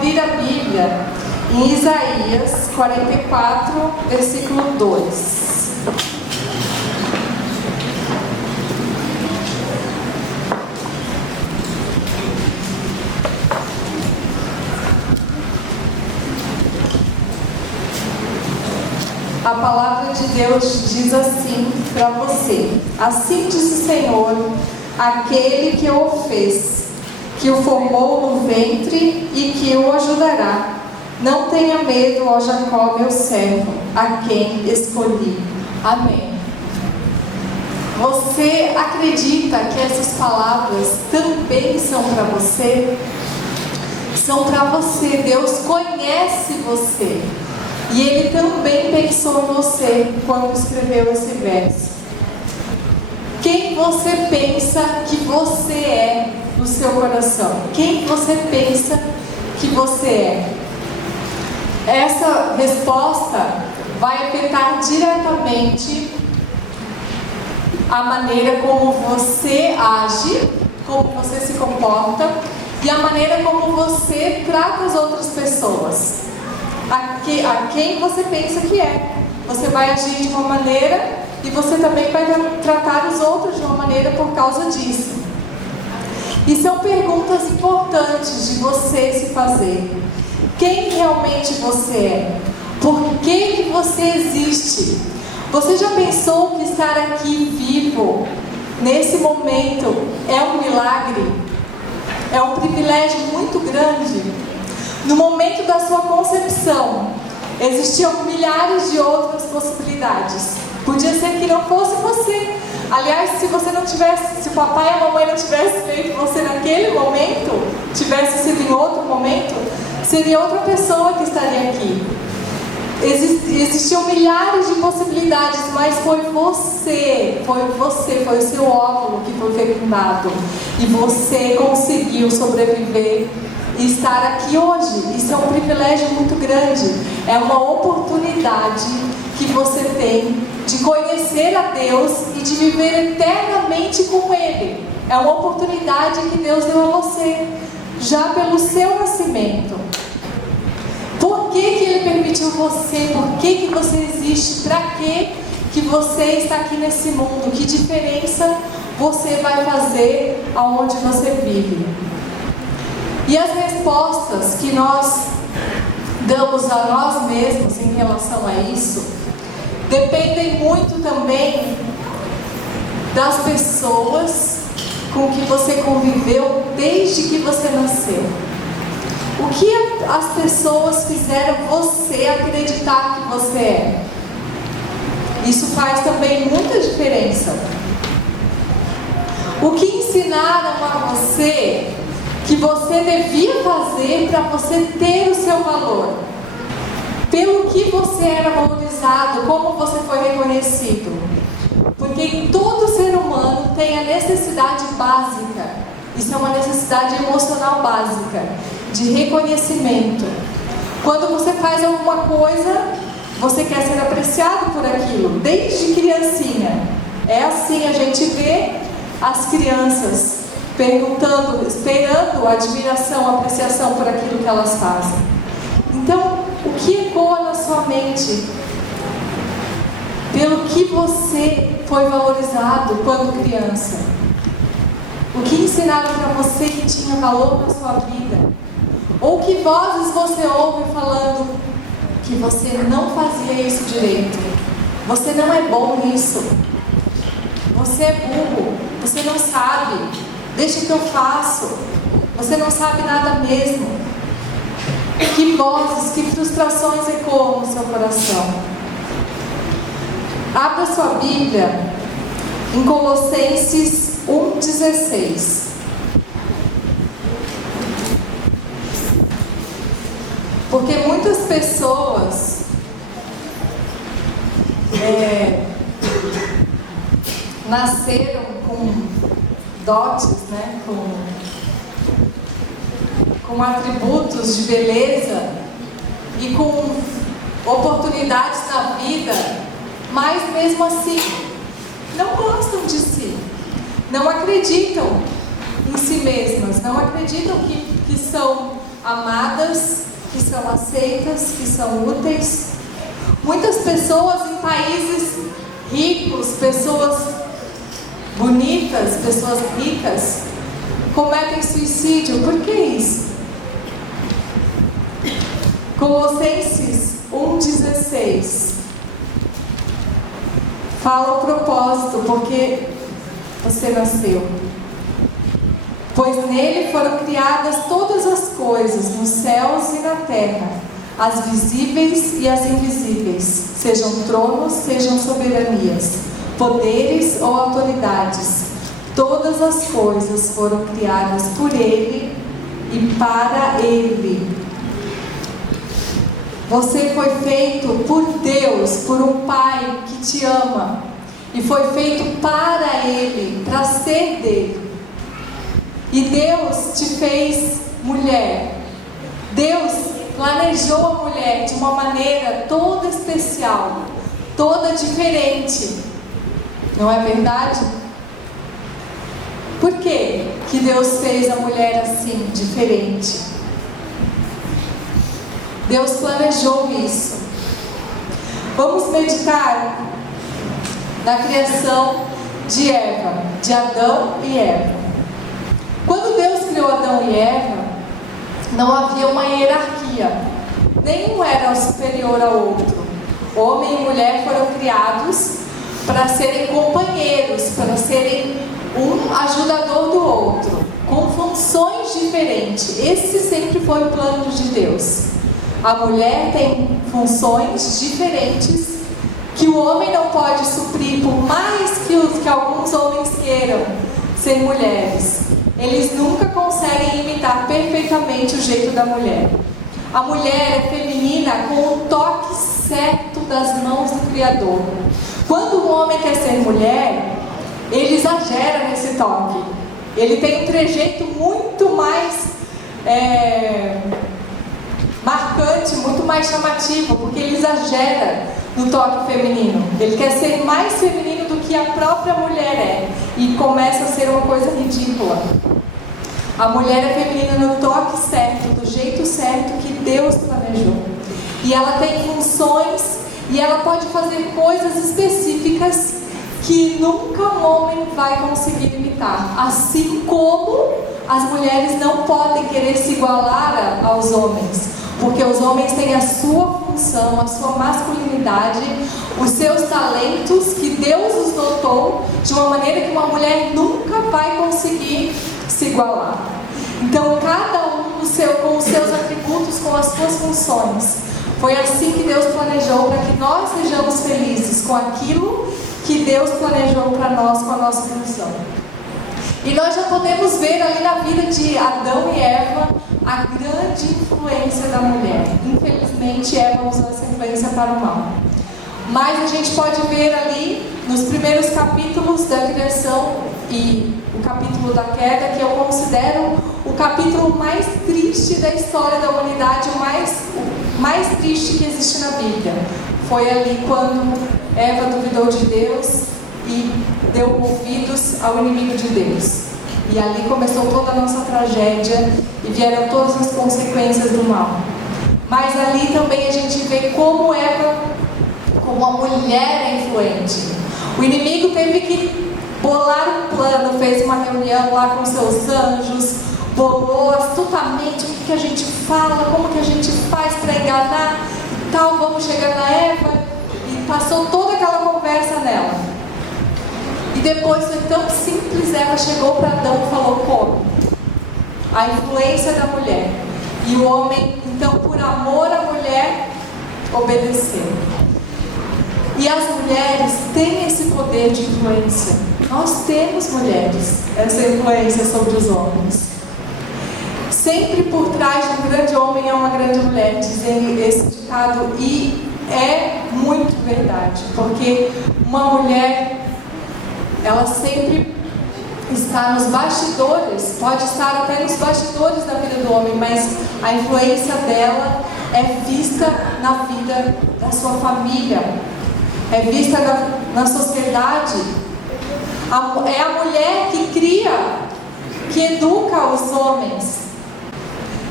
abrir a Bíblia em Isaías 44, versículo 2. A palavra de Deus diz assim para você: assim diz o Senhor, aquele que o fez, que o formou no ventre e que o ajudará. Não tenha medo, ó Jacó, meu servo, a quem escolhi. Amém. Você acredita que essas palavras também são para você? São para você. Deus conhece você. E Ele também pensou em você quando escreveu esse verso. Quem você pensa que você é no seu coração? Quem você pensa que você é? Essa resposta vai afetar diretamente a maneira como você age, como você se comporta e a maneira como você trata as outras pessoas. A quem você pensa que é. Você vai agir de uma maneira e você também vai tratar os outros de uma maneira por causa disso. E são perguntas importantes de você se fazer. Quem realmente você é? Por que você existe? Você já pensou que estar aqui vivo, nesse momento, é um milagre? É um privilégio muito grande? No momento da sua concepção, existiam milhares de outras possibilidades. Podia ser que não fosse você. Aliás, se você não tivesse, se o papai e a mamãe não tivessem feito você naquele momento, tivesse sido em outro momento, seria outra pessoa que estaria aqui. Existiam milhares de possibilidades, mas foi o seu óvulo que foi fecundado. E você conseguiu sobreviver e estar aqui hoje. Isso é um privilégio muito grande. É uma oportunidade que você tem de conhecer a Deus e de viver eternamente com Ele. É uma oportunidade que Deus deu a você, já pelo seu nascimento. Por que Ele permitiu você? Por que você existe? Para que você está aqui nesse mundo? Que diferença você vai fazer aonde você vive? E as respostas que nós damos a nós mesmos em relação a isso dependem muito também das pessoas com que você conviveu desde que você nasceu. O que as pessoas fizeram você acreditar que você é? Isso faz também muita diferença. O que ensinaram a você que você devia fazer para você ter o seu valor? Pelo que você era valorizado, como você foi reconhecido? Porque todo ser humano tem a necessidade básica, isso é uma necessidade emocional básica, de reconhecimento. Quando você faz alguma coisa, você quer ser apreciado por aquilo, desde criancinha. É assim, a gente vê as crianças perguntando, esperando admiração, apreciação por aquilo que elas fazem. Então, o que ecoa na sua mente? Pelo que você foi valorizado quando criança? O que ensinaram para você que tinha valor na sua vida? Ou que vozes você ouve falando que você não fazia isso direito? Você não é bom nisso. Você é burro. Você não sabe. Deixa que eu faço. Você não sabe nada mesmo. Que vozes, que frustrações ecoam no seu coração. Abra sua Bíblia em Colossenses 1,16. Porque muitas pessoas nasceram com dotes, né? com atributos de beleza e com oportunidades na vida, mas mesmo assim não gostam de si, não acreditam em si mesmas, não acreditam que são amadas, que são aceitas, que são úteis. Muitas pessoas em países ricos, pessoas bonitas, pessoas ricas, cometem suicídio. Por que isso? Colossenses 1,16 fala o propósito, porque você nasceu. Pois nele foram criadas todas as coisas, nos céus e na terra, as visíveis e as invisíveis, sejam tronos, sejam soberanias, poderes ou autoridades. Todas as coisas foram criadas por Ele e para Ele. Você foi feito por Deus, por um Pai que te ama, e foi feito para Ele, para ser dele. E Deus te fez mulher. Deus planejou a mulher de uma maneira toda especial, toda diferente. Não é verdade? Por que Deus fez a mulher assim, diferente? Deus planejou isso. Vamos meditar na criação de Eva, de Adão e Eva. Quando Deus criou Adão e Eva, não havia uma hierarquia. Nenhum era superior ao outro. Homem e mulher foram criados para serem companheiros, para serem um ajudador do outro, com funções diferentes. Esse sempre foi o plano de Deus. A mulher tem funções diferentes que o homem não pode suprir, por mais que alguns homens queiram ser mulheres. Eles nunca conseguem imitar perfeitamente o jeito da mulher. A mulher é feminina com o toque certo das mãos do Criador. Quando o homem quer ser mulher, ele exagera nesse toque. Ele tem um trejeito muito mais marcante, muito mais chamativo, porque ele exagera no toque feminino. Ele quer ser mais feminino do que a própria mulher é, e começa a ser uma coisa ridícula. A mulher é feminina no toque certo, do jeito certo que Deus planejou. E ela tem funções, e ela pode fazer coisas específicas que nunca um homem vai conseguir imitar. Assim como as mulheres não podem querer se igualar aos homens, porque os homens têm a sua função, a sua masculinidade, os seus talentos que Deus os dotou de uma maneira que uma mulher nunca vai conseguir se igualar. Então cada um com os seus atributos, com as suas funções. Foi assim que Deus planejou para que nós sejamos felizes com aquilo que Deus planejou para nós, com a nossa função. E nós já podemos ver ali na vida de Adão e Eva a grande influência da mulher. Infelizmente, Eva usou essa influência para o mal. Mas a gente pode ver ali nos primeiros capítulos da criação e o capítulo da queda, que eu considero o capítulo mais triste da história da humanidade, o mais triste que existe na Bíblia. Foi ali quando Eva duvidou de Deus e deu ouvidos ao inimigo de Deus. E ali começou toda a nossa tragédia e vieram todas as consequências do mal. Mas ali também a gente vê como Eva, como a mulher é influente. O inimigo teve que bolar um plano, fez uma reunião lá com seus anjos, bolou astutamente o que a gente fala, como que a gente faz para enganar e tal, vamos chegar na Eva, e passou toda aquela conversa nela. E depois foi tão simples, Eva chegou para Adão e falou como? A influência da mulher. E o homem, então, por amor à mulher, obedeceu. E as mulheres têm esse poder de influência. Nós temos, mulheres, essa influência sobre os homens. Sempre por trás de um grande homem é uma grande mulher, dizem esse ditado, e é muito verdade, porque uma mulher, ela sempre está nos bastidores, pode estar até nos bastidores da vida do homem, mas a influência dela é vista na vida da sua família, é vista na sociedade. É a mulher que cria, que educa os homens.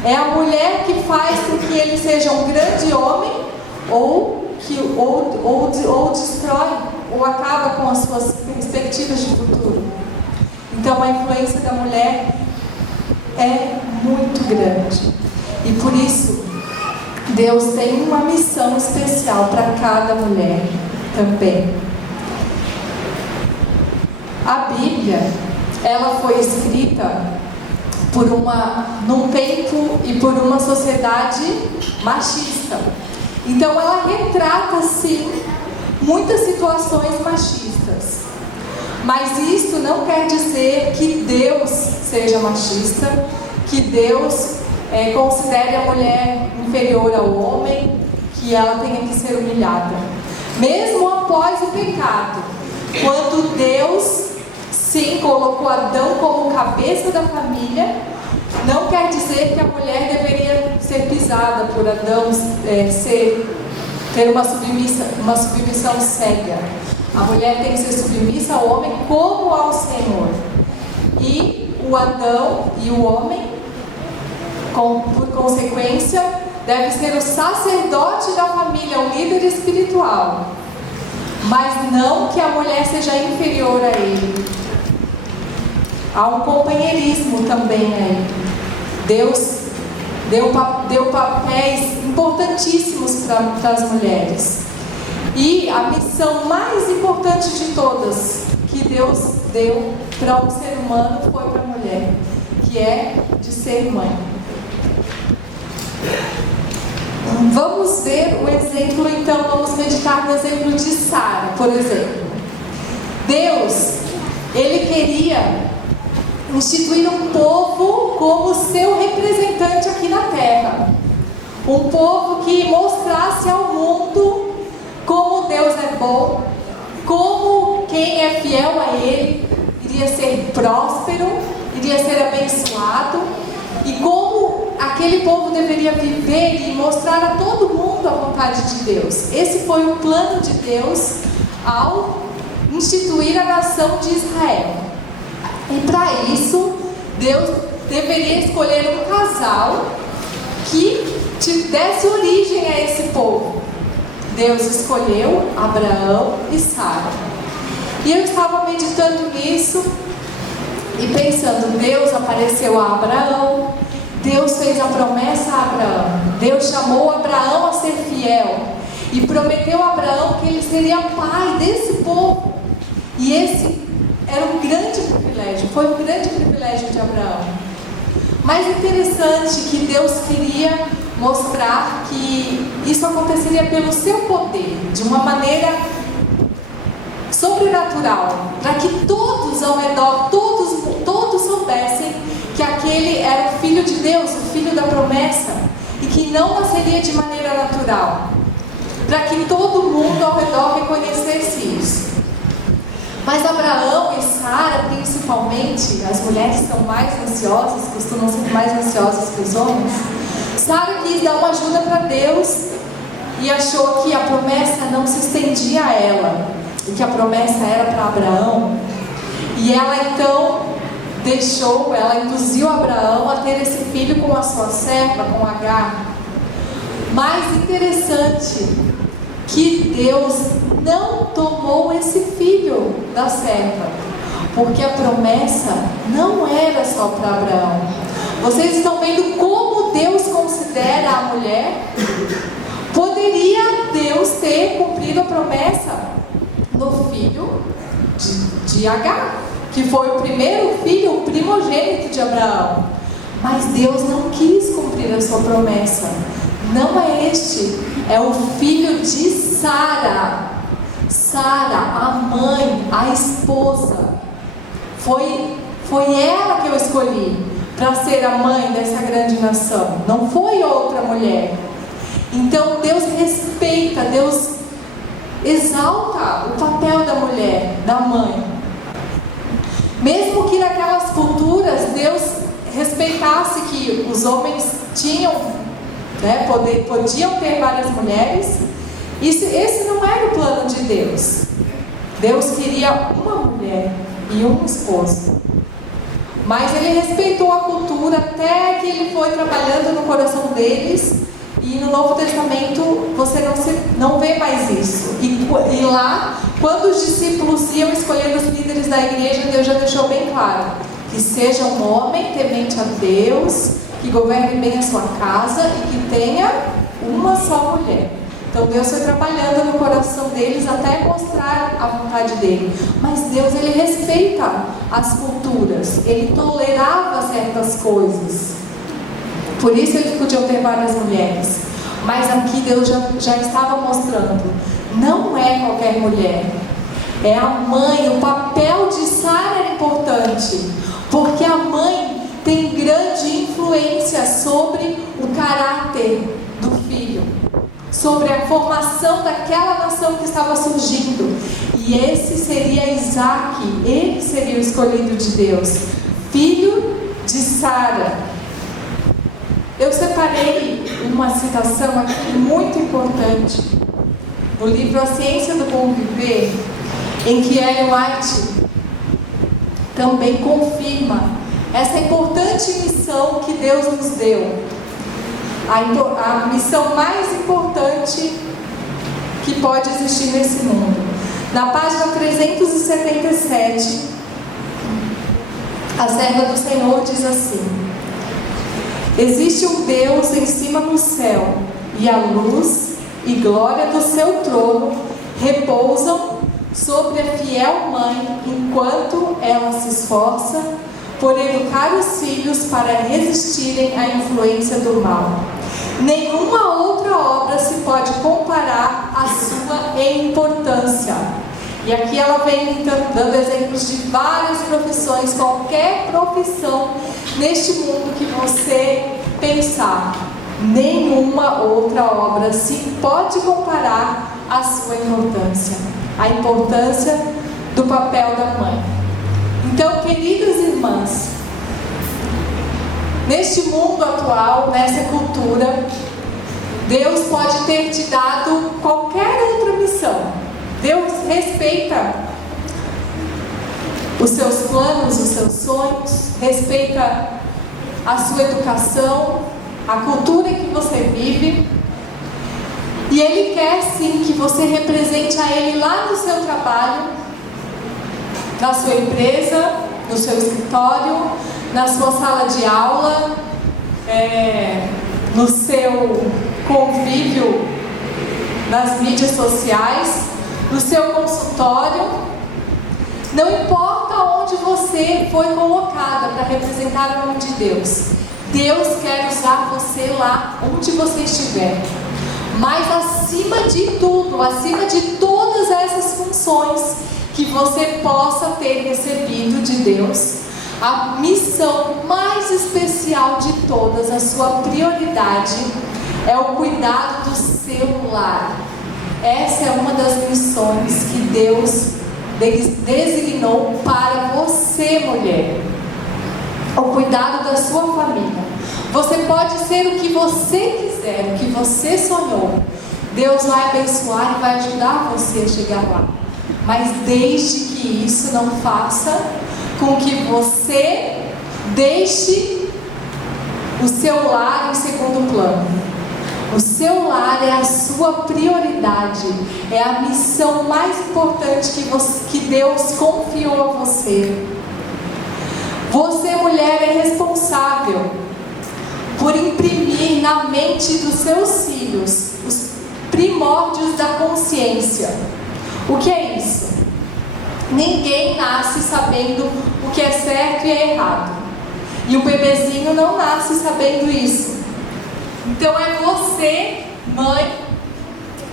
É a mulher que faz com que ele seja um grande homem ou destrói ou acaba com as suas perspectivas de futuro. Então a influência da mulher é muito grande. E por isso Deus tem uma missão especial para cada mulher também. A Bíblia, ela foi escrita num tempo e por uma sociedade machista. Então ela retrata, sim, muitas situações machistas. Mas isso não quer dizer que Deus seja machista, que Deus considere a mulher inferior ao homem, que ela tenha que ser humilhada. Mesmo após o pecado, quando Deus, sim, colocou Adão como cabeça da família, não quer dizer que a mulher deveria ser pisada por Adão, ter uma submissão cega. A mulher tem que ser submissa ao homem como ao Senhor. E o Adão e o homem, por consequência, deve ser o sacerdote da família, o líder espiritual. Mas não que a mulher seja inferior a ele. Há um companheirismo também aí. Deus deu papéis importantíssimos para as mulheres. E a missão mais importante de todas que Deus deu para um ser humano foi para a mulher, que é de ser mãe. Vamos ver o exemplo, então, vamos meditar no exemplo de Sara, por exemplo. Deus, Ele queria instituir um povo como seu representante aqui na terra. Um povo que mostrasse ao mundo como Deus é bom, como quem é fiel a Ele iria ser próspero, iria ser abençoado, e como aquele povo deveria viver e mostrar a todo mundo a vontade de Deus. Esse foi o plano de Deus ao instituir a nação de Israel. E para isso, Deus deveria escolher um casal que desse origem a esse povo. Deus escolheu Abraão e Sara. E eu estava meditando nisso e pensando, Deus apareceu a Abraão, Deus fez a promessa a Abraão, Deus chamou Abraão a ser fiel e prometeu a Abraão que ele seria pai desse povo. E esse era um grande privilégio, foi um grande privilégio de Abraão. Mas interessante que Deus queria mostrar que isso aconteceria pelo seu poder, de uma maneira sobrenatural, para que todos ao redor, todos soubessem que aquele era o Filho de Deus, o Filho da promessa, e que não nasceria de maneira natural, para que todo mundo ao redor reconhecesse isso. Mas Abraão e Sara, principalmente, as mulheres são mais ansiosas, costumam ser mais ansiosas que os homens. Sara quis dar uma ajuda para Deus e achou que a promessa não se estendia a ela, e que a promessa era para Abraão. E ela então ela induziu Abraão a ter esse filho com a sua serva, com Agar. Mais interessante, que Deus não tomou esse filho da serva, porque a promessa não era só para Abraão. Vocês estão vendo como Deus considera a mulher? Poderia Deus ter cumprido a promessa no filho de Agar, que foi o primeiro filho, o primogênito de Abraão. Mas Deus não quis cumprir a sua promessa. Não é este, é o filho de Sara. Sara, a mãe, a esposa. Foi ela que eu escolhi para ser a mãe dessa grande nação. Não foi outra mulher. Então Deus respeita, Deus exalta o papel da mulher, da mãe. Mesmo que naquelas culturas Deus respeitasse que os homens tinham, podiam ter várias mulheres, esse não era o plano de Deus. Deus queria uma mulher e um esposo. Mas ele respeitou a cultura até que ele foi trabalhando no coração deles. E no Novo Testamento você não vê mais isso. E lá, quando os discípulos iam escolher os líderes da igreja, Deus já deixou bem claro que seja um homem temente a Deus, que governe bem a sua casa e que tenha uma só mulher. Então Deus foi trabalhando no coração deles até mostrar a vontade dele. Mas Deus, ele respeita as culturas, ele tolerava certas coisas. Por isso eles podiam ter várias mulheres. Mas aqui Deus já estava mostrando, não é qualquer mulher, é a mãe. O papel de Sara era importante, porque a mãe tem grande influência sobre o caráter do filho, sobre a formação daquela nação que estava surgindo. E esse seria Isaac, ele seria o escolhido de Deus, filho de Sara. Eu separei uma citação aqui muito importante no livro A Ciência do Bom Viver, em que Ellen White também confirma essa importante missão que Deus nos deu. A missão mais importante que pode existir nesse mundo. Na página 377, a serva do Senhor diz assim: existe um Deus em cima no céu, e a luz e glória do seu trono repousam sobre a fiel mãe, enquanto ela se esforça por educar os filhos para resistirem à influência do mal. Nenhuma outra obra se pode comparar à sua importância. E aqui ela vem dando exemplos de várias profissões, qualquer profissão neste mundo que você pensar, nenhuma outra obra se pode comparar à sua importância, a importância do papel da mãe. Então, queridas irmãs, neste mundo atual, nessa cultura, Deus pode ter te dado qualquer outra missão. Deus respeita os seus planos, os seus sonhos, respeita a sua educação, a cultura que você vive. E Ele quer sim que você represente a Ele lá no seu trabalho, na sua empresa, no seu escritório, na sua sala de aula, no seu convívio nas mídias sociais, no seu consultório. Não importa onde você foi colocada para representar o nome de Deus, Deus quer usar você lá onde você estiver. Mas acima de tudo, acima de todas essas funções que você possa ter recebido de Deus, a missão mais especial de todas, a sua prioridade, é o cuidado do seu lar. Essa é uma das missões que Deus designou para você, mulher. O cuidado da sua família. Você pode ser o que você quiser, o que você sonhou. Deus vai abençoar e vai ajudar você a chegar lá. Mas desde que isso não faça com que você deixe o seu lar em segundo plano. O seu lar é a sua prioridade, é a missão mais importante que Deus confiou a você. Você, mulher, é responsável por imprimir na mente dos seus filhos os primórdios da consciência. O que é isso? Ninguém nasce sabendo o que é certo e é errado. E o bebezinho não nasce sabendo isso. Então é você, mãe,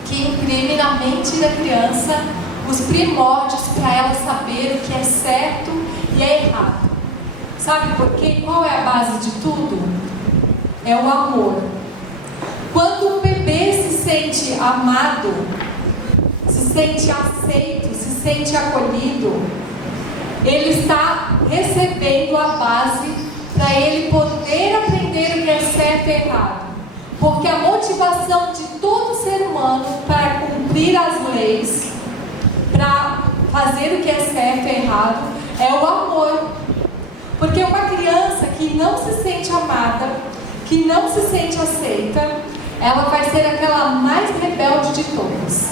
que imprime na mente da criança os primórdios para ela saber o que é certo e é errado. Sabe por quê? Qual é a base de tudo? É o amor. Quando um bebê se sente amado, se sente aceito, se sente acolhido, ele está recebendo a base para ele poder aprender o que é certo e errado. Porque a motivação de todo ser humano para cumprir as leis, para fazer o que é certo e errado, é o amor. Porque uma criança que não se sente amada, que não se sente aceita, ela vai ser aquela mais rebelde de todas.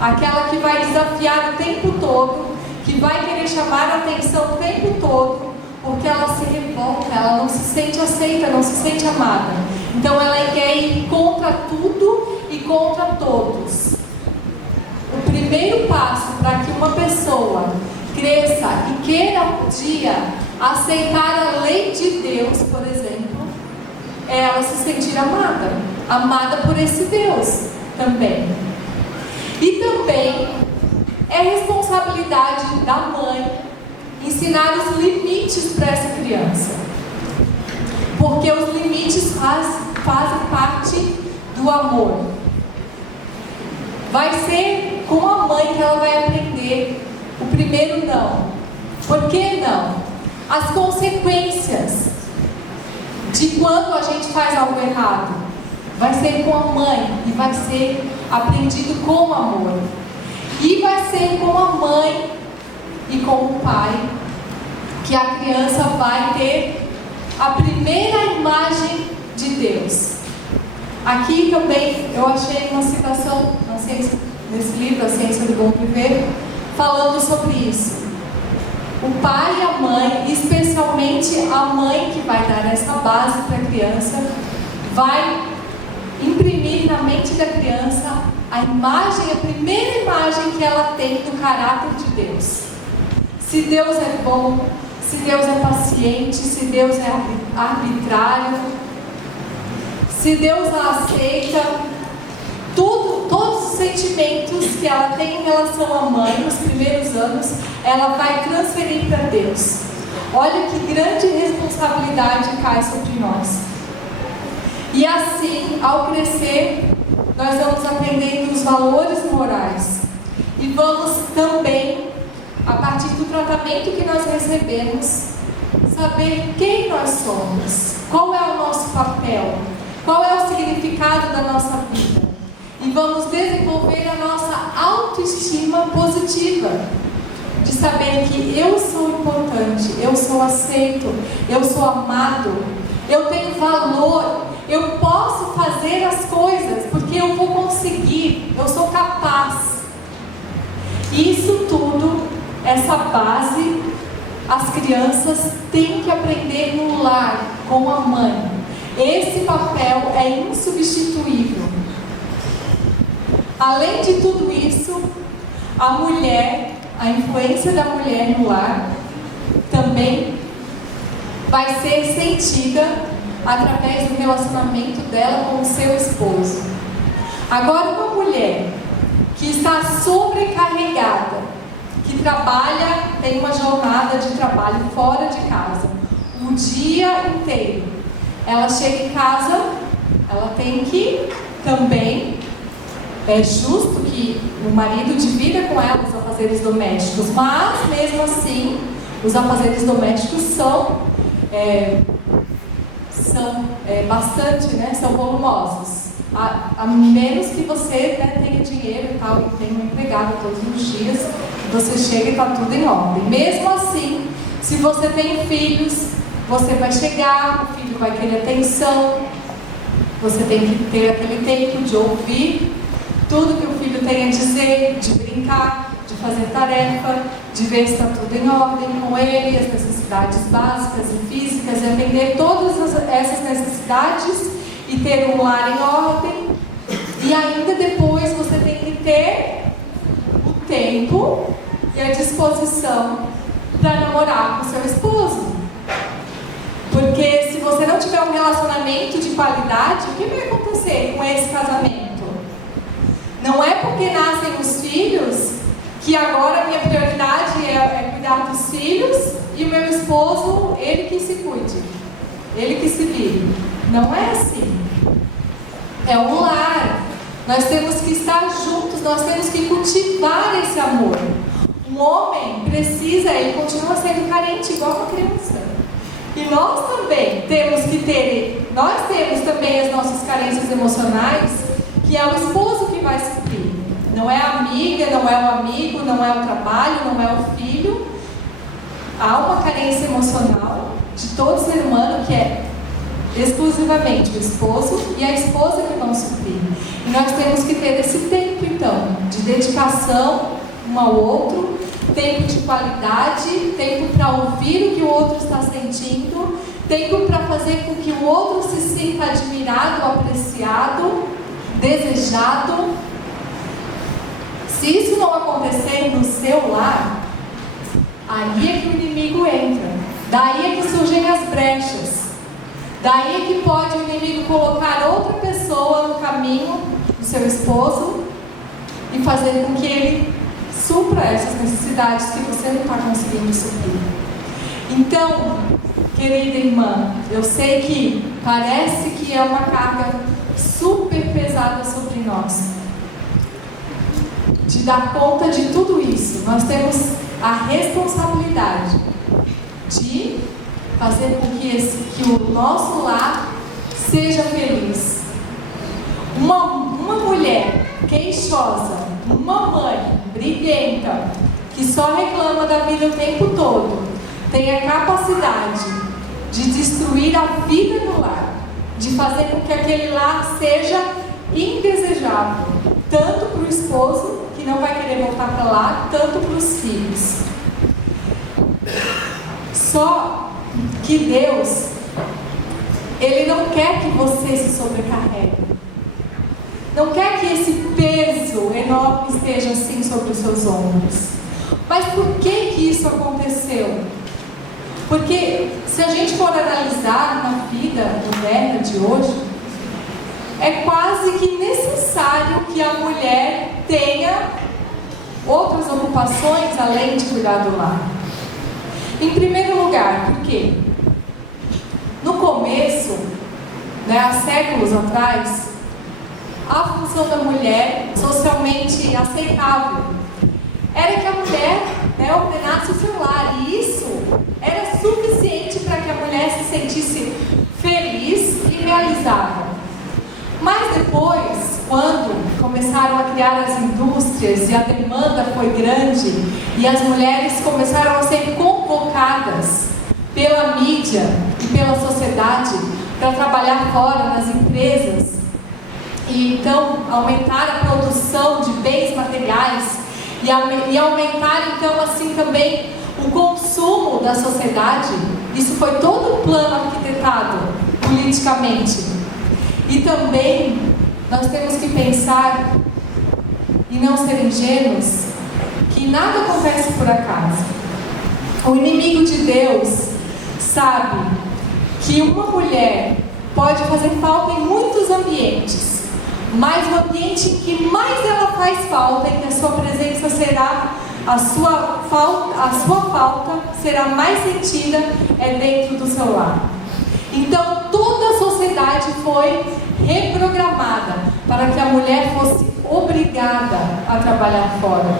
Aquela que vai desafiar o tempo todo, que vai querer chamar a atenção o tempo todo, porque ela se revolta, ela não se sente aceita, não se sente amada. Então ela quer ir contra tudo e contra todos. O primeiro passo para que uma pessoa cresça e queira um dia aceitar a lei de Deus, por exemplo, é ela se sentir amada, amada por esse Deus também. E também é responsabilidade da mãe ensinar os limites para essa criança, porque os limites fazem parte do amor. Vai ser com a mãe que ela vai aprender o primeiro não. Por que não? As consequências de quando a gente faz algo errado vai ser com a mãe e vai ser aprendido com amor. E vai ser com a mãe e com o pai que a criança vai ter a primeira imagem de Deus. Aqui também eu achei uma citação nesse livro, A Ciência do Bom Viver, falando sobre isso. O pai e a mãe, especialmente a mãe que vai dar essa base para a criança, vai imprimir na mente da criança a primeira imagem que ela tem do caráter de Deus. Se Deus é bom, se Deus é paciente, se Deus é arbitrário, se Deus a aceita, todos os sentimentos que ela tem em relação à mãe nos primeiros anos, ela vai transferir para Deus. Olha que grande responsabilidade cai sobre nós. E assim, ao crescer, nós vamos aprendendo os valores morais. E vamos também, a partir do tratamento que nós recebemos, saber quem nós somos, qual é o nosso papel, qual é o significado da nossa vida. E vamos desenvolver a nossa autoestima positiva, de saber que eu sou importante, eu sou aceito, eu sou amado, eu tenho valor, eu posso fazer as coisas, porque eu vou conseguir, eu sou capaz. Isso tudo, essa base, as crianças têm que aprender no lar, com a mãe. Esse papel é insubstituível. Além de tudo isso, a mulher, a influência da mulher no lar, também vai ser sentida através do relacionamento dela com o seu esposo. Agora, uma mulher que está sobrecarregada, que trabalha, tem uma jornada de trabalho fora de casa, o dia inteiro, ela chega em casa, ela tem que também, é justo que o marido divida com ela os afazeres domésticos, mas mesmo assim, os afazeres domésticos são bastante, né, são volumosos. A menos que você, né, tenha dinheiro e tal, e tenha um empregado todos os dias, você chega e está tudo em ordem. Mesmo assim, se você tem filhos, você vai chegar, o filho vai querer atenção, você tem que ter aquele tempo de ouvir tudo que o filho tem a dizer, de brincar, de fazer tarefa, de ver se está tudo em ordem com ele, as necessidades básicas e físicas, e atender todas essas necessidades e ter um lar em ordem. E ainda depois você tem que ter o tempo e a disposição para namorar com seu esposo. Porque se você não tiver um relacionamento de qualidade, o que vai acontecer com esse casamento? Não é porque nascem os filhos que agora a minha prioridade é cuidar dos filhos e o meu esposo, ele que se cuide, ele que se vire. Não é assim. É um lar. Nós temos que estar juntos, nós temos que cultivar esse amor. Um homem precisa, ele continua sendo carente igual uma criança. E nós também temos também as nossas carências emocionais, que é o esposo que vai suprir. Não é a amiga, não é o amigo, não é o trabalho, não é o filho. Há uma carência emocional de todo ser humano, que é exclusivamente o esposo e a esposa que vão suprir. E nós temos que ter esse tempo, então, de dedicação um ao outro, tempo de qualidade, tempo para ouvir o que o outro está sentindo, tempo para fazer com que o outro se sinta admirado, apreciado, desejado. Se isso não acontecer no seu lar, aí é que o inimigo entra, daí é que surgem as brechas. Daí é que pode o inimigo colocar outra pessoa no caminho do seu esposo e fazer com que ele supra essas necessidades que você não está conseguindo suprir. Então, querida irmã, eu sei que parece que é uma carga super pesada sobre nós, de dar conta de tudo isso. Nós temos a responsabilidade de fazer com que o nosso lar seja feliz. Uma mulher queixosa, uma mãe briguenta, que só reclama da vida o tempo todo, tem a capacidade de destruir a vida do lar, de fazer com que aquele lar seja indesejável, tanto para o esposo, que não vai querer voltar para lá, tanto para os filhos. Só que Deus, Ele não quer que você se sobrecarregue. Não quer que esse peso enorme esteja assim sobre os seus ombros. Mas por que isso aconteceu? Porque se a gente for analisar na vida moderna de hoje, é quase que necessário que a mulher tenha outras ocupações além de cuidar do lar. Em primeiro lugar, por quê? No começo, há séculos atrás, a função da mulher socialmente aceitável era que a mulher ordenasse o seu lar, e isso era suficiente para que a mulher se sentisse feliz e realizada. Mas depois, quando começaram a criar as indústrias e a demanda foi grande e as mulheres começaram a ser convocadas pela mídia e pela sociedade para trabalhar fora nas empresas e então aumentar a produção de bens materiais e aumentar então assim também o consumo da sociedade. Isso foi todo um plano arquitetado politicamente. E também nós temos que pensar e não ser ingênuos que nada acontece por acaso. O inimigo de Deus sabe que uma mulher pode fazer falta em muitos ambientes, mas o ambiente em que mais ela faz falta, em que a sua presença será, a sua falta será mais sentida, é dentro do seu lar. Então toda a sociedade foi reprogramada para que a mulher fosse obrigada a trabalhar fora.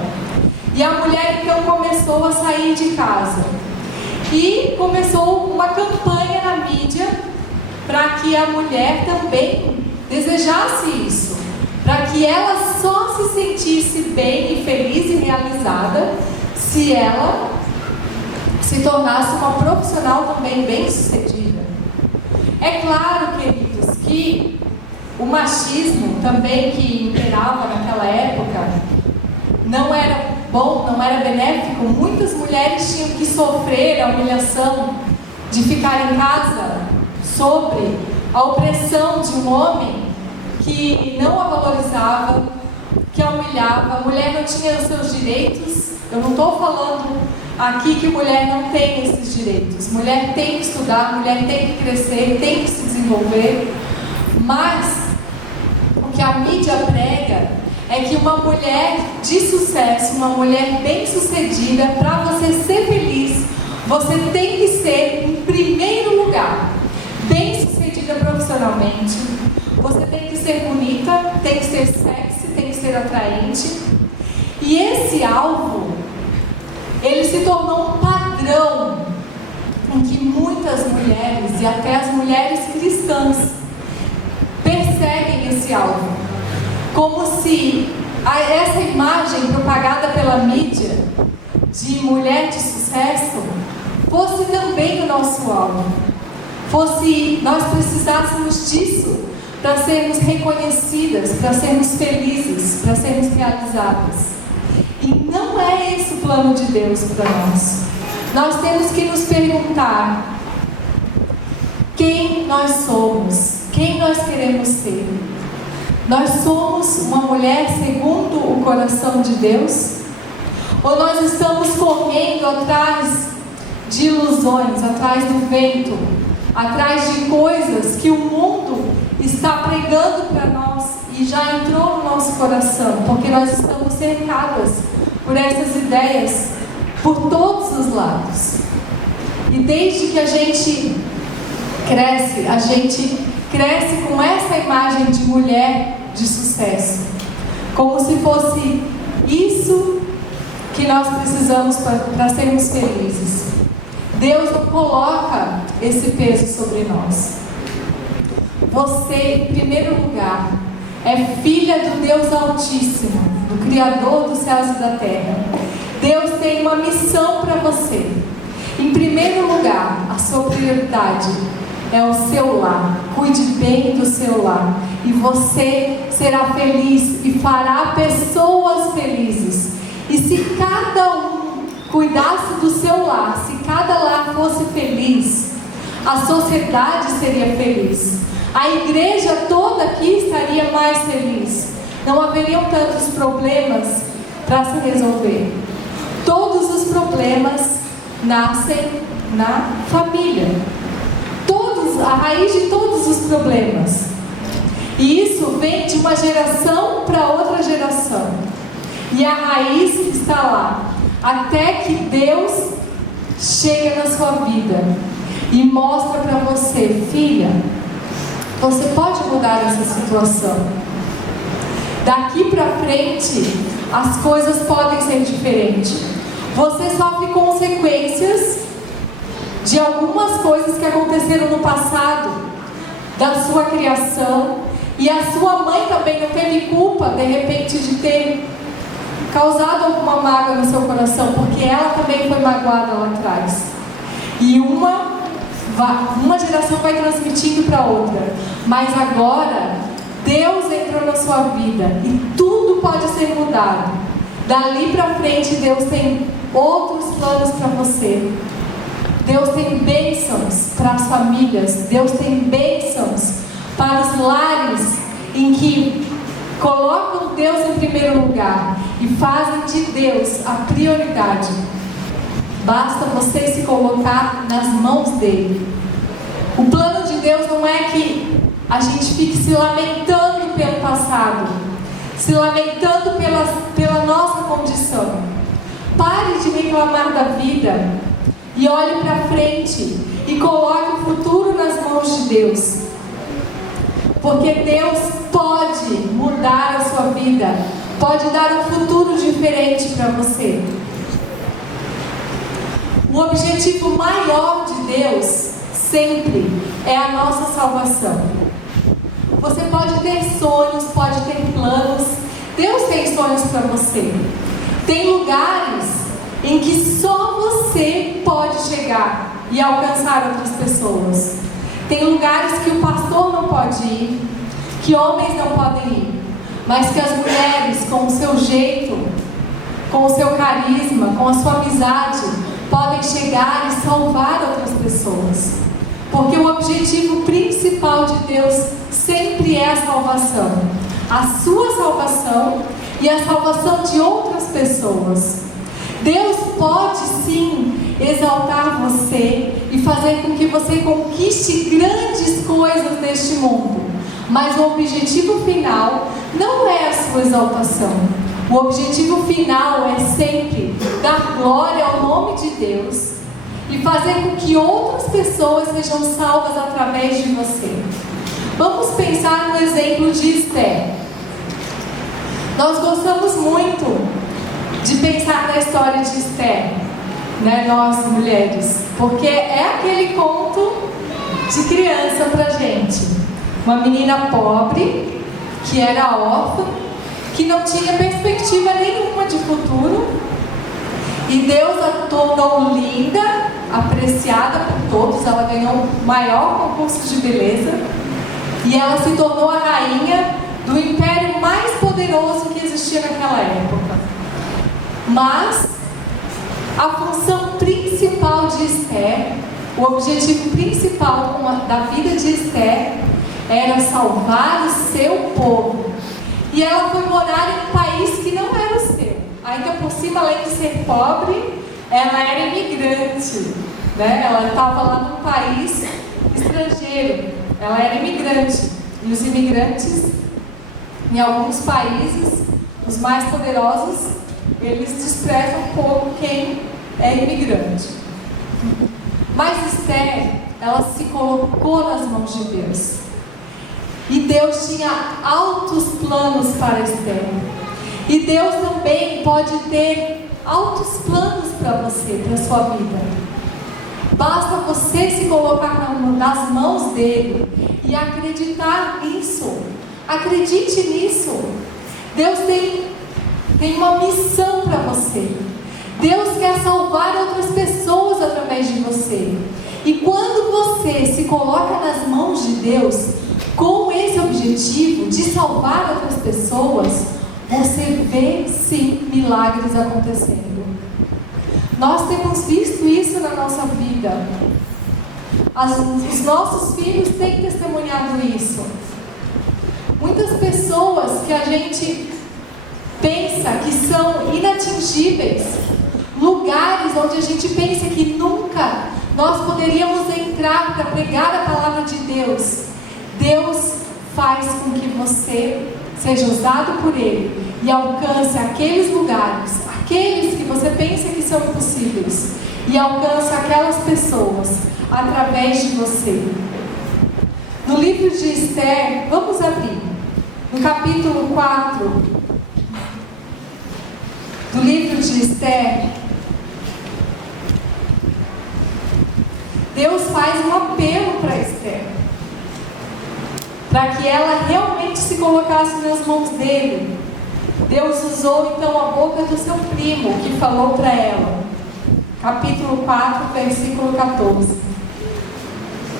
E a mulher então começou a sair de casa. E começou uma campanha na mídia para que a mulher também desejasse isso. Para que ela só se sentisse bem e feliz e realizada se ela se tornasse uma profissional também bem-sucedida. É claro, queridos, que o machismo também que imperava naquela época não era bom, não era benéfico. Muitas mulheres tinham que sofrer a humilhação de ficar em casa sobre a opressão de um homem que não a valorizava, que a humilhava. A mulher não tinha os seus direitos. Eu não estou falando aqui que mulher não tem esses direitos. Mulher tem que estudar, mulher tem que crescer, tem que se desenvolver. Mas o que a mídia prega é que uma mulher de sucesso, uma mulher bem-sucedida, para você ser feliz, você tem que ser, em primeiro lugar, bem-sucedida profissionalmente. Você tem que ser bonita, tem que ser sexy, tem que ser atraente. E esse alvo, ele se tornou um padrão em que muitas mulheres, e até as mulheres cristãs, perseguem esse alvo. Como se essa imagem propagada pela mídia de mulher de sucesso fosse também o nosso alvo. Fosse nós precisássemos disso para sermos reconhecidas, para sermos felizes, para sermos realizadas. E não é esse o plano de Deus para nós. Nós temos que nos perguntar quem nós somos, quem nós queremos ser. Nós somos uma mulher segundo o coração de Deus? Ou nós estamos correndo atrás de ilusões, atrás do vento, atrás de coisas que o mundo está pregando para nós e já entrou no nosso coração, porque nós estamos cercadas por essas ideias por todos os lados. E desde que a gente cresce com essa imagem de mulher de sucesso, como se fosse isso que nós precisamos para sermos felizes. Deus não coloca esse peso sobre nós. Você, em primeiro lugar, é filha do Deus Altíssimo, do Criador dos céus e da terra. Deus tem uma missão para você. Em primeiro lugar, a sua prioridade é o seu lar. Cuide bem do seu lar. E você será feliz e fará pessoas felizes. E se cada um cuidasse do seu lar, se cada lar fosse feliz, a sociedade seria feliz. A igreja toda aqui estaria mais feliz. Não haveriam tantos problemas para se resolver. Todos os problemas nascem na família. A raiz de todos os problemas. E isso vem de uma geração para outra geração. E a raiz está lá. Até que Deus chega na sua vida e mostra para você, filha, você pode mudar essa situação. Daqui para frente, as coisas podem ser diferentes. Você sofre consequências de algumas coisas que aconteceram no passado, da sua criação, e a sua mãe também não teve culpa, de repente, de ter causado alguma mágoa no seu coração, porque ela também foi magoada lá atrás. E uma geração vai transmitindo para outra, mas agora Deus entrou na sua vida e tudo pode ser mudado. Dali para frente Deus tem outros planos para você. Deus tem bênçãos para as famílias. Deus tem bênçãos para os lares em que colocam Deus em primeiro lugar e fazem de Deus a prioridade. Basta você se colocar nas mãos dele. O plano de Deus não é que a gente fique se lamentando pelo passado, se lamentando pela nossa condição. Pare de reclamar da vida e olhe para frente e coloque o futuro nas mãos de Deus. Porque Deus pode mudar a sua vida, pode dar um futuro diferente para você. O objetivo maior de Deus sempre é a nossa salvação. Você pode ter sonhos, pode ter planos. Deus tem sonhos para você. Tem lugares em que só você pode chegar e alcançar outras pessoas. Tem lugares que o pastor não pode ir, que homens não podem ir, mas que as mulheres, com o seu jeito, com o seu carisma, com a sua amizade, podem chegar e salvar outras pessoas. Porque o objetivo principal de Deus sempre é a salvação. A sua salvação e a salvação de outras pessoas. Deus pode sim exaltar você e fazer com que você conquiste grandes coisas neste mundo. Mas o objetivo final não é a sua exaltação. O objetivo final é sempre dar glória ao nome de Deus e fazer com que outras pessoas sejam salvas através de você. Vamos pensar no exemplo de Esther. Nós gostamos muito de pensar na história de Esther, né, nós mulheres, porque é aquele conto de criança pra gente. Uma menina pobre, que era órfã, que não tinha perspectiva nenhuma de futuro, E Deus a tornou linda, apreciada por todos. Ela ganhou o maior concurso de beleza. E ela se tornou a rainha do império mais poderoso que existia naquela época. Mas a função principal de Esther, o objetivo principal da vida de Esther, era salvar o seu povo. E ela foi morar em um país que não era o seu. Ainda por cima, além de ser pobre, ela era imigrante, né? Ela estava lá num país estrangeiro. Ela era imigrante. E os imigrantes, em alguns países, os mais poderosos, eles desprezam um pouco quem é imigrante. Mas Esther, ela se colocou nas mãos de Deus. E Deus tinha altos planos para Esther. E Deus também pode ter altos planos para você, para a sua vida. Basta você se colocar nas mãos dele e acreditar nisso. Acredite nisso. Deus tem uma missão para você. Deus quer salvar outras pessoas através de você. E quando você se coloca nas mãos de Deus com esse objetivo de salvar outras pessoas, você vê sim milagres acontecendo. Nós temos visto isso na nossa vida. Os nossos filhos têm testemunhado isso. Muitas pessoas que a gente pensa que são inatingíveis, lugares onde a gente pensa que nunca nós poderíamos entrar para pregar a palavra de Deus, Deus faz com que você seja usado por Ele e alcance aqueles lugares, aqueles que você pensa que são impossíveis, e alcance aquelas pessoas através de você. No livro de Esther, vamos abrir, no capítulo 4 do livro de Esther, Deus faz um apelo para Esther, para que ela realmente se colocasse nas mãos dele. Deus usou então a boca do seu primo, que falou para ela, capítulo 4, versículo 14: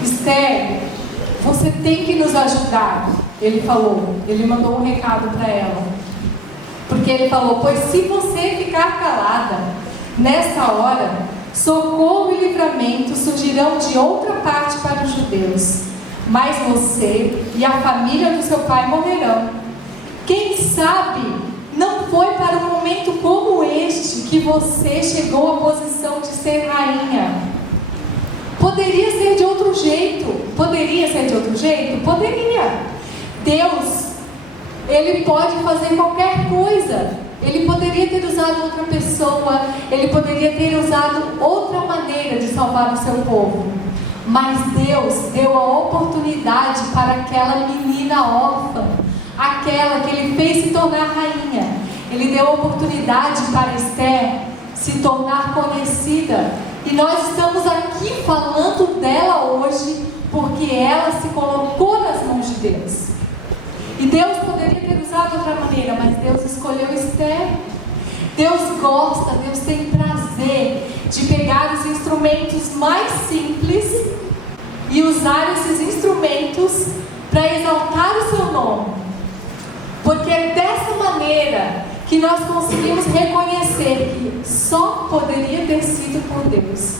Esther, você tem que nos ajudar. Ele falou, ele mandou um recado para ela, porque ele falou: pois se você ficar calada, nessa hora, socorro e livramento surgirão de outra parte para os judeus, mas você e a família do seu pai morrerão. Quem sabe não foi para um momento como este que você chegou à posição de ser rainha. Poderia ser de outro jeito. Poderia ser de outro jeito? Poderia. Deus, Ele pode fazer qualquer coisa. Ele poderia ter usado outra pessoa, Ele poderia ter usado outra maneira de salvar o seu povo. Mas Deus deu a oportunidade para aquela menina órfã, aquela que Ele fez se tornar rainha. Ele deu a oportunidade para Esther se tornar conhecida. E nós estamos aqui falando dela hoje porque ela se colocou nas mãos de Deus. E Deus poderia ter usado outra maneira, mas Deus escolheu Esther. Deus gosta, Deus tem prazer de pegar os instrumentos mais simples e usar esses instrumentos para exaltar o seu nome. Porque é dessa maneira que nós conseguimos reconhecer que só poderia ter sido por Deus.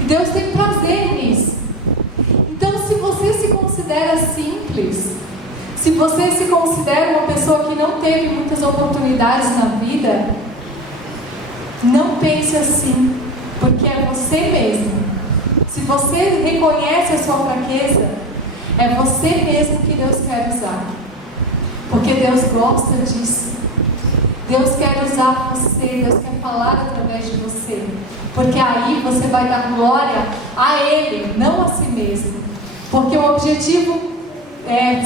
E Deus tem prazer nisso. Então, se você se considera simples, se você se considera uma pessoa que não teve muitas oportunidades na vida, não pense assim, porque é você mesmo. Se você reconhece a sua fraqueza, é você mesmo que Deus quer usar. Porque Deus gosta disso. Deus quer usar você, Deus quer falar através de você. Porque aí você vai dar glória a Ele, não a si mesmo. Porque o objetivo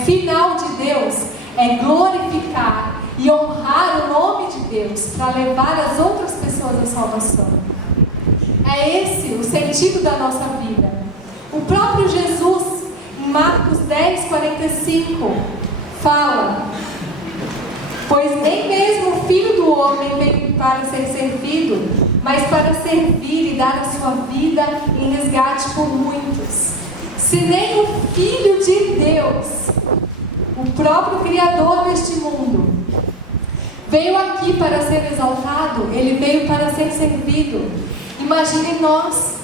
final de Deus é glorificar e honrar o nome de Deus para levar as outras pessoas à salvação. É esse o sentido da nossa vida. O próprio Jesus, em Marcos 10, 45, fala: pois nem mesmo o Filho do Homem veio para ser servido, mas para servir e dar a sua vida em resgate por muitos. Se nem o Filho de Deus, o próprio Criador deste mundo, veio aqui para ser exaltado, ele veio para ser servido. Imagine nós.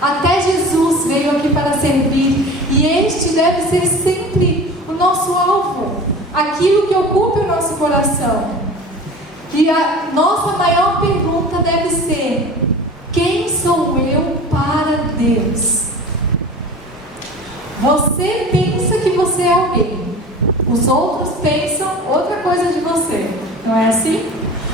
Até Jesus veio aqui para servir, e este deve ser sempre o nosso alvo, aquilo que ocupa o nosso coração. E a nossa maior pergunta deve ser: quem sou eu para Deus? Você pensa que você é alguém, os outros pensam outra coisa de você, não é assim?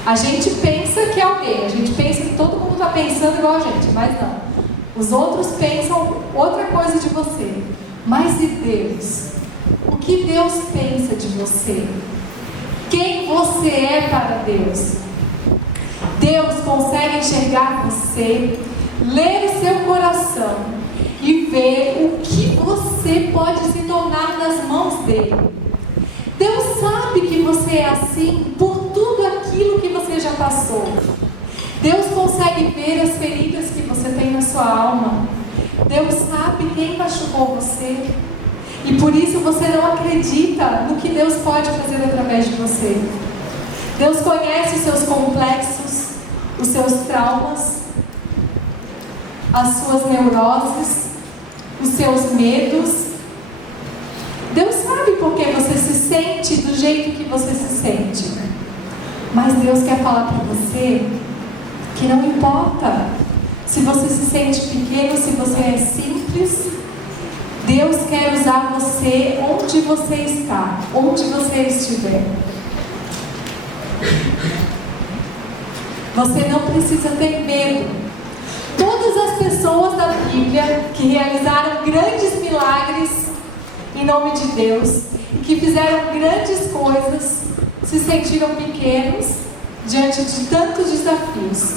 A gente pensa que é alguém, a gente pensa que todo mundo está pensando igual a gente, mas não. Os outros pensam outra coisa de você. Mas e Deus? O que Deus pensa de você? Quem você é para Deus? Deus consegue enxergar você, ler o seu coração e ver o que você pode se tornar nas mãos dele. Deus sabe que você é assim por tudo aquilo que você já passou. Deus consegue ver as feridas que você tem na sua alma. Deus sabe quem machucou você. E por isso você não acredita no que Deus pode fazer através de você. Deus conhece os seus complexos, os seus traumas, as suas neuroses, os seus medos. Deus sabe por que você se sente do jeito que você se sente. Mas Deus quer falar para você que não importa se você se sente pequeno, se você é simples, Deus quer usar você onde você está, onde você estiver. Você não precisa ter medo. Todas as pessoas da Bíblia que realizaram grandes milagres em nome de Deus e que fizeram grandes coisas se sentiram pequenos diante de tantos desafios.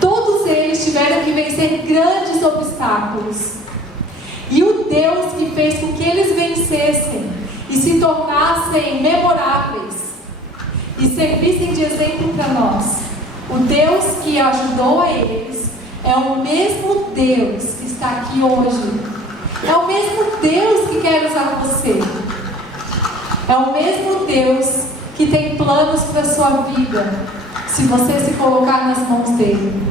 Todos eles tiveram que vencer grandes obstáculos. E o Deus que fez com que eles vencessem e se tornassem memoráveis e servissem de exemplo para nós, o Deus que ajudou a eles, é o mesmo Deus que está aqui hoje. É o mesmo Deus que quer usar você. É o mesmo Deus que tem planos para a sua vida, se você se colocar nas mãos dele.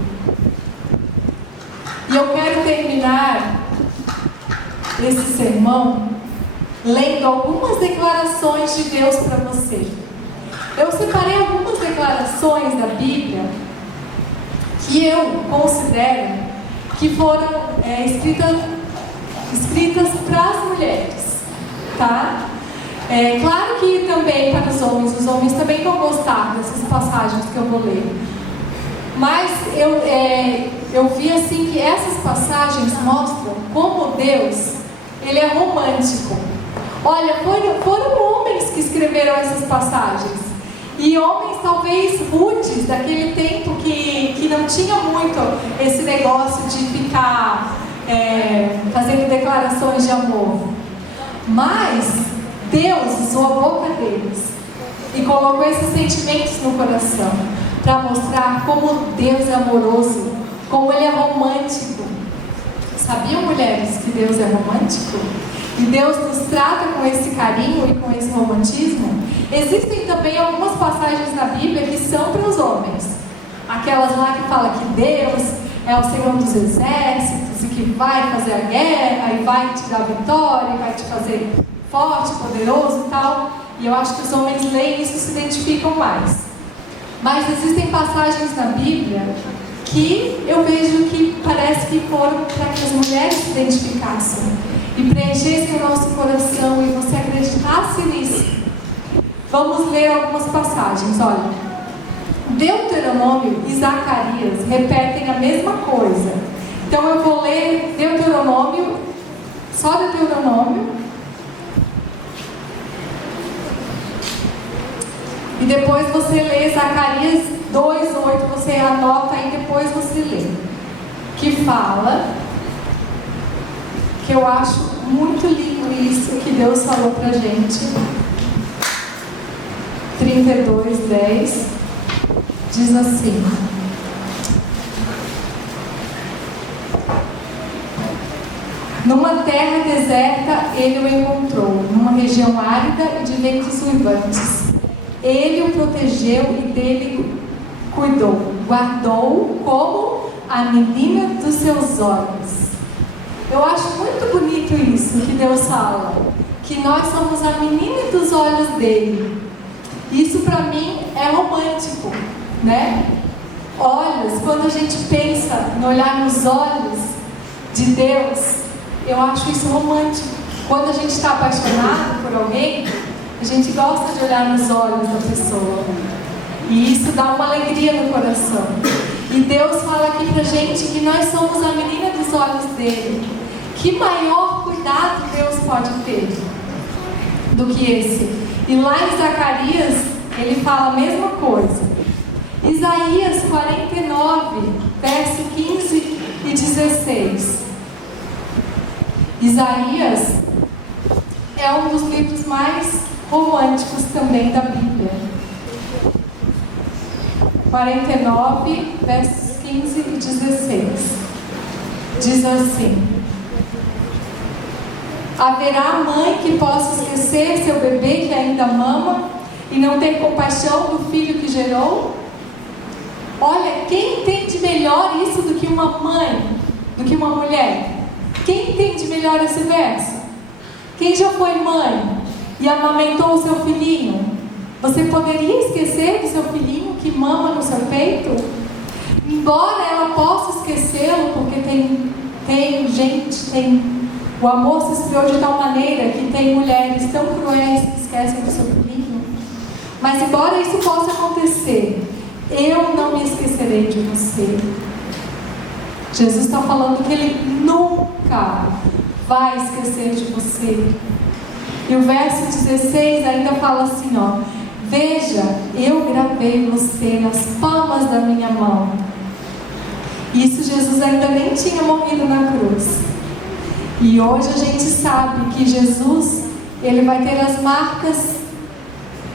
E eu quero terminar esse sermão lendo algumas declarações de Deus para você. Eu separei algumas declarações da Bíblia que eu considero que foram escritas para as mulheres, tá? Claro que também para os homens também vão gostar dessas passagens que eu vou ler. Mas eu vi assim que essas passagens mostram como Deus, ele é romântico. Olha, foram homens que escreveram essas passagens. E homens talvez rudes, daquele tempo que não tinha muito esse negócio de ficar fazendo declarações de amor. Mas Deus usou a boca deles e colocou esses sentimentos no coração para mostrar como Deus é amoroso, como Ele é romântico. Sabiam, mulheres, que Deus é romântico? E Deus nos trata com esse carinho e com esse romantismo. Existem também algumas passagens na Bíblia que são para os homens. Aquelas lá que fala que Deus é o Senhor dos exércitos e que vai fazer a guerra e vai te dar vitória e vai te fazer forte, poderoso e tal. E eu acho que os homens leem isso e se identificam mais. Mas existem passagens na Bíblia que eu vejo que parece que foram para que as mulheres se identificassem e preenchessem o nosso coração e você acreditasse nisso. Vamos ler algumas passagens. Olha, Deuteronômio e Zacarias repetem a mesma coisa. Então eu vou ler Deuteronômio, só Deuteronômio, e depois você lê Zacarias 2:8, você anota e depois você lê. Que fala, que eu acho muito lindo isso que Deus falou pra gente. 32:10 diz assim: Numa terra deserta ele o encontrou, numa região árida e de ventos uivantes. Ele o protegeu e dele cuidou, guardou como a menina dos seus olhos. Eu acho muito bonito isso que Deus fala, que nós somos a menina dos olhos dele. Isso para mim é romântico, né? Olhos, quando a gente pensa no olhar nos olhos de Deus, eu acho isso romântico. Quando a gente está apaixonado por alguém, a gente gosta de olhar nos olhos da pessoa. E isso dá uma alegria no coração. E Deus fala aqui pra gente que nós somos a menina dos olhos dele. Que maior cuidado Deus pode ter do que esse? E lá em Zacarias, ele fala a mesma coisa. Isaías 49, verso 15 e 16. Isaías é um dos livros mais românticos também da Bíblia. 49, versos 15 e 16. Diz assim: haverá mãe que possa esquecer seu bebê que ainda mama e não ter compaixão do filho que gerou? Olha, quem entende melhor isso do que uma mãe, do que uma mulher? Quem entende melhor esse verso? Quem já foi mãe e amamentou o seu filhinho? Você poderia esquecer do seu filhinho que mama no seu peito? Embora ela possa esquecê-lo, porque o amor se esfriou de tal maneira que tem mulheres tão cruéis que esquecem do seu filhinho. Mas embora isso possa acontecer, eu não me esquecerei de você. Jesus está falando que Ele nunca vai esquecer de você. E o verso 16 ainda fala assim, ó: veja, eu gravei você nas palmas da minha mão. Isso Jesus ainda nem tinha morrido na cruz. E hoje a gente sabe que Jesus, Ele vai ter as marcas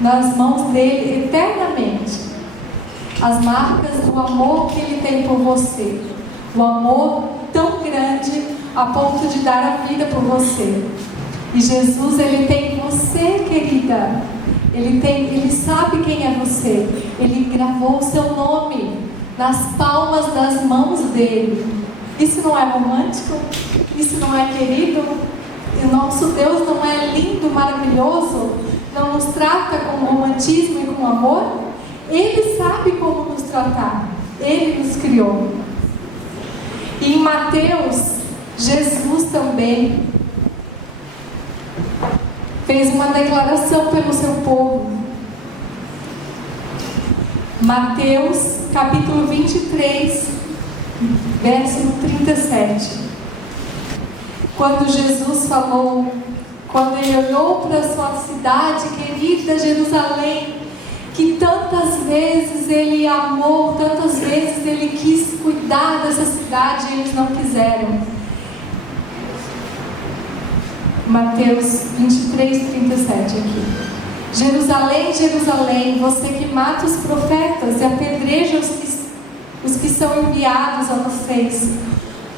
nas mãos dele eternamente. As marcas do amor que Ele tem por você. O amor tão grande a ponto de dar a vida por você. E Jesus, Ele tem você, querida. Ele sabe quem é você. Ele gravou o seu nome nas palmas das mãos dele. Isso não é romântico? Isso não é querido? E o nosso Deus não é lindo, maravilhoso? Não nos trata com romantismo e com amor? Ele sabe como nos tratar. Ele nos criou. E em Mateus, Jesus também fez uma declaração pelo seu povo. Mateus capítulo 23, verso 37. Quando Jesus falou, quando Ele olhou para a sua cidade querida Jerusalém, que tantas vezes Ele amou, tantas vezes Ele quis cuidar dessa cidade e eles não quiseram. Mateus 23, 37 aqui. Jerusalém, Jerusalém, você que mata os profetas e apedreja os que são enviados a vocês.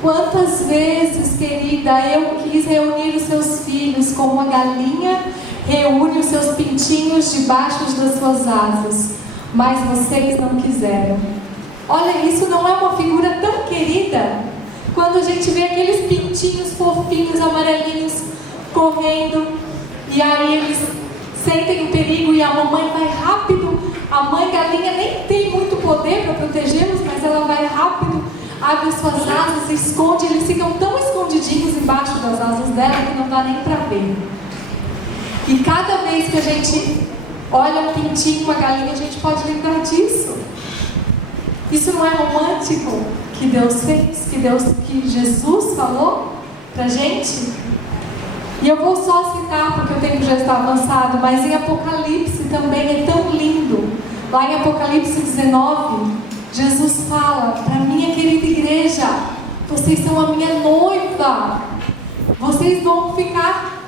Quantas vezes, querida, eu quis reunir os seus filhos como a galinha reúne os seus pintinhos debaixo das suas asas, mas vocês não quiseram. Olha, isso não é uma figura tão querida? Quando a gente vê aqueles pintinhos fofinhos, amarelinhos, correndo, e aí eles sentem o perigo e a mamãe vai rápido. A mãe galinha nem tem muito poder para protegê-los, mas ela vai rápido, abre suas asas, se esconde. Eles ficam tão escondidinhos embaixo das asas dela que não dá nem para ver. E cada vez que a gente olha um pintinho, uma galinha, a gente pode lembrar disso. Isso não é romântico que Deus fez, que Jesus falou pra gente? E eu vou só citar, porque o tempo já está avançado, mas em Apocalipse também é tão lindo. Lá em Apocalipse 19, Jesus fala para a minha querida igreja: vocês são a minha noiva. Vocês vão ficar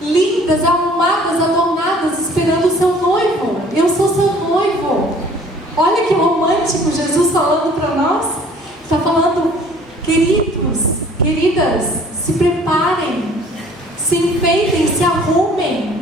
lindas, arrumadas, adornadas, esperando o seu noivo. Eu sou seu noivo. Olha que romântico Jesus falando para nós. Está falando, queridos, queridas, se preparem. se enfeitem, se arrumem,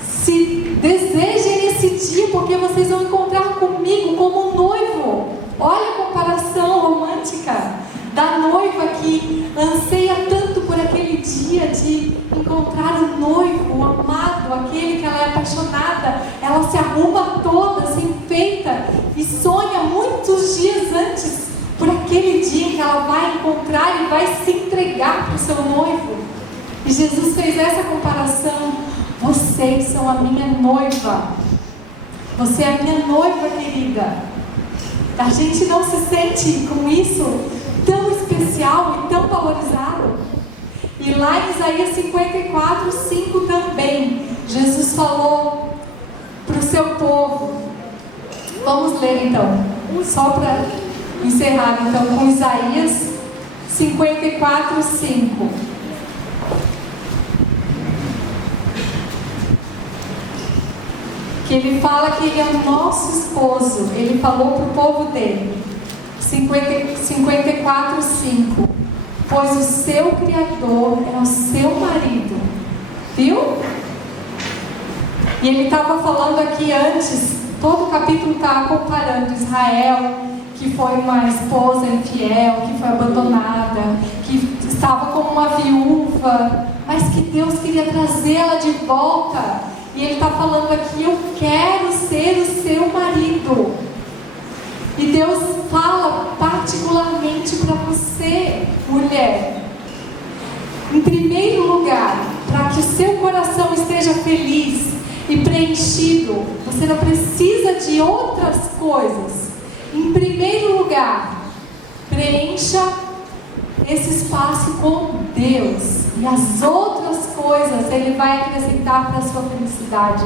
se desejem esse dia, porque vocês vão encontrar comigo como noivo. Olha a comparação romântica da noiva que anseia tanto por aquele dia de encontrar o noivo, o amado, aquele que ela é apaixonada. Ela se arruma toda, se enfeita e sonha muitos dias antes por aquele dia em que ela vai encontrar e vai se entregar para o seu noivo. E Jesus fez essa comparação: vocês são a minha noiva, você é a minha noiva querida. A gente não se sente com isso tão especial e tão valorizado? E lá em Isaías 54:5 também, Jesus falou para o seu povo. Vamos ler então, só para encerrar então com Isaías 54:5. Que ele fala que ele é o nosso esposo. Ele falou para o povo dele. 54:5. Pois o seu Criador é o seu marido. Viu? E ele estava falando aqui antes, todo o capítulo está comparando Israel, que foi uma esposa infiel, que foi abandonada, que estava como uma viúva, mas que Deus queria trazê-la de volta. E ele está falando aqui: eu quero ser o seu marido. E Deus fala particularmente para você, mulher. Em primeiro lugar, para que o seu coração esteja feliz e preenchido, você não precisa de outras coisas. Em primeiro lugar, preencha esse espaço com Deus. E as outras coisas Ele vai acrescentar para a sua felicidade.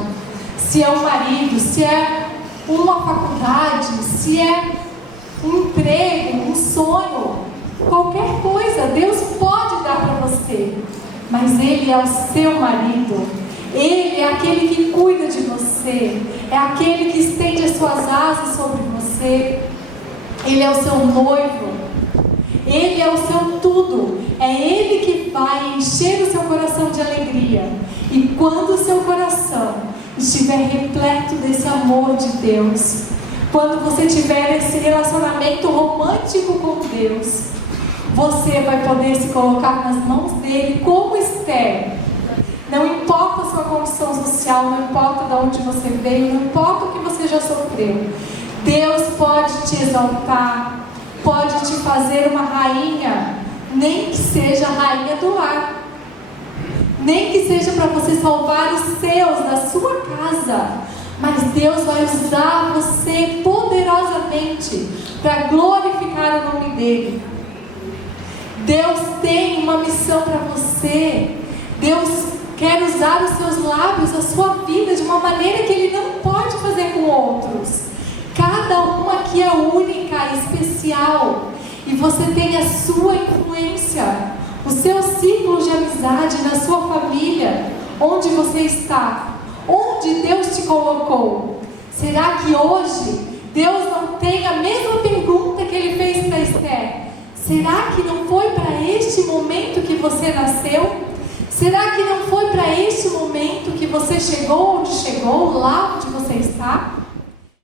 Se é um marido, se é uma faculdade, se é um emprego, um sonho, qualquer coisa, Deus pode dar para você. Mas Ele é o seu marido. Ele é aquele que cuida de você. É aquele que estende as suas asas sobre você. Ele é o seu noivo. Ele é o seu tudo. É Ele que vai encher o seu coração de alegria. E quando o seu coração estiver repleto desse amor de Deus, quando você tiver esse relacionamento romântico com Deus, você vai poder se colocar nas mãos dele como Esther. Não importa a sua condição social, não importa de onde você veio, não importa o que você já sofreu. Deus pode te exaltar, pode te fazer uma rainha, nem que seja a rainha do lar, nem que seja para você salvar os seus da sua casa, mas Deus vai usar você poderosamente para glorificar o nome dele. Deus tem uma missão para você. Deus quer usar os seus lábios, a sua vida, de uma maneira que Ele não pode fazer com outros. Cada uma aqui é única, especial. E você tem a sua influência, o seu ciclo de amizade na sua família, onde você está, onde Deus te colocou. Será que hoje Deus não tem a mesma pergunta que Ele fez para Esther? Será que não foi para este momento que você nasceu? Será que não foi para este momento que você chegou onde chegou, lá onde você está?